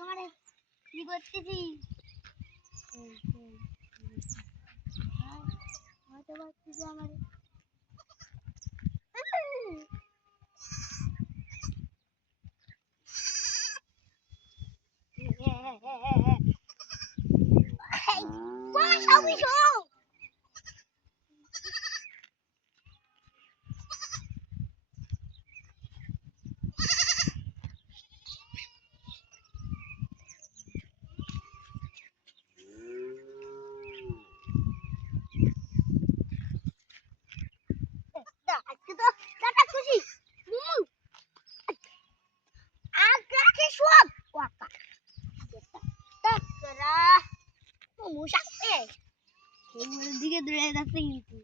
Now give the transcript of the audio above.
তোমার কি করতেছি? হয়তো ভাবতেছি আমার। সবই তাকরা মুমু দিকে দূরে যাচ্ছে কিন্তু